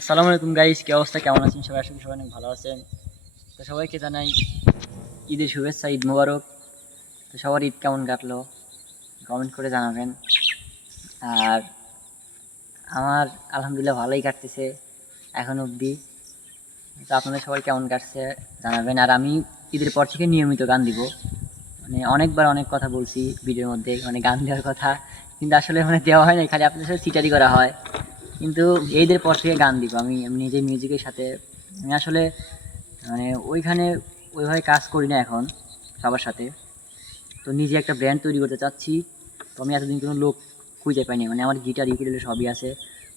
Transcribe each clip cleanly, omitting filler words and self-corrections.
আসসালামু আলাইকুম গাইস, কি অবস্থা? কেমন আছেন সবাই? আশা করি সবাই অনেক ভালো আছেন। তো সবাইকে জানাই ঈদের শুভেচ্ছা, ঈদ মোবারক। তো সবার ঈদ কেমন কাটলো কমেন্ট করে জানাবেন। আর আমার আলহামদুলিল্লাহ ভালোই কাটতেছে এখন অবধি। তো আপনাদের সবাই কেমন কাটছে জানাবেন। আর আমি ঈদের পর থেকে নিয়মিত গান দিব। মানে অনেকবার অনেক কথা বলছি ভিডিওর মধ্যে, মানে গান দেওয়ার কথা, কিন্তু আসলে দেওয়া হয় না, খালি আপনাদের সাথে চিটারি করা হয়। কিন্তু ঈদের পর থেকে গান দিব আমি আমি নিজে মিউজিকের সাথে। আমি আসলে ওইখানে ওইভাবে কাজ করি না এখন সবার সাথে। তো নিজে একটা ব্র্যান্ড তৈরি করতে চাচ্ছি। তো আমি এতদিন কোনো লোক খুঁজে পাইনি, আমার গিটার ইউকেলেলে সবই আছে।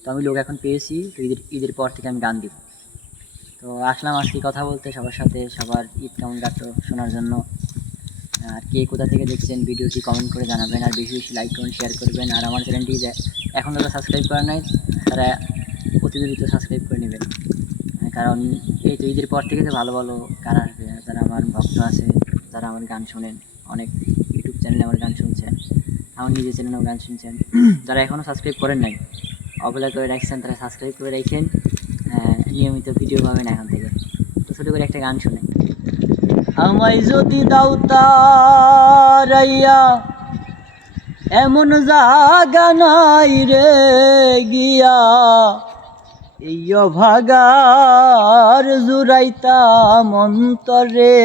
তো আমি লোক এখন পেয়েছি। তো ঈদের ঈদের পর থেকে আমি গান দিব। তো আসলাম আজকে কথা বলতে সবার সাথে, সবার ঈদ কেমন কাটলো শোনার জন্য। আর কে কোথা থেকে দেখছেন ভিডিওটি কমেন্ট করে জানাবেন। আর বেশি বেশি লাইক করুন, শেয়ার করবেন। আর আমার চ্যানেলটি এখন যারা সাবস্ক্রাইব করা নাই তারা অতি দ্রুত সাবস্ক্রাইব করে নেবেন। কারণ এই তো ঈদের পর থেকে তো ভালো ভালো গান আসবে। যারা আমার ভক্ত আছে, যারা আমার গান শোনেন, অনেক ইউটিউব চ্যানেলে আমার গান শুনছেন, আমার নিজের চ্যানেলেও গান শুনছেন, যারা এখনও সাবস্ক্রাইব করেন নাই, অবহেলা করে রাখছেন, তারা সাবস্ক্রাইব করে রাখেন। নিয়মিত ভিডিও পাবেন এখন থেকে। তো ছোটো করে একটা গান শুনে, আমায় যদি দাও তারাইয়া এমন জাগা নাই রে গিয়া, এই অভাগার জুড়াইতাম অন্তরে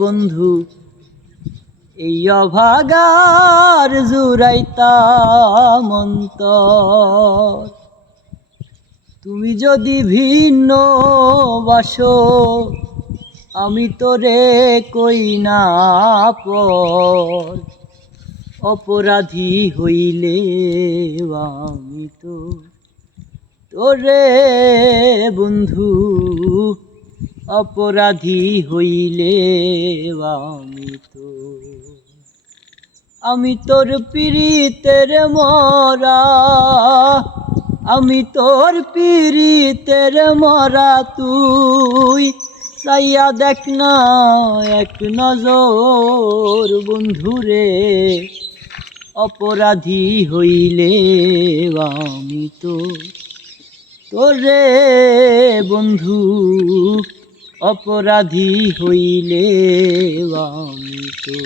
বন্ধু, এই অভাগার জুড়াইতাম অন্তর। তুমি যদি ভিন্ন বাসো আমি তোরে কই না পর, অপরাধী হইলে আমি তো তোরে বন্ধু, অপরাধী হইলে আমি তোর পীড়িতের মরা, আমি তোর পীড়িতের মরা, তুই চাইয়া দেখ না এক নজর বন্ধুরে, অপরাধী হইলে আমি তো তোরে বন্ধু, অপরাধী হইলে আমি তো।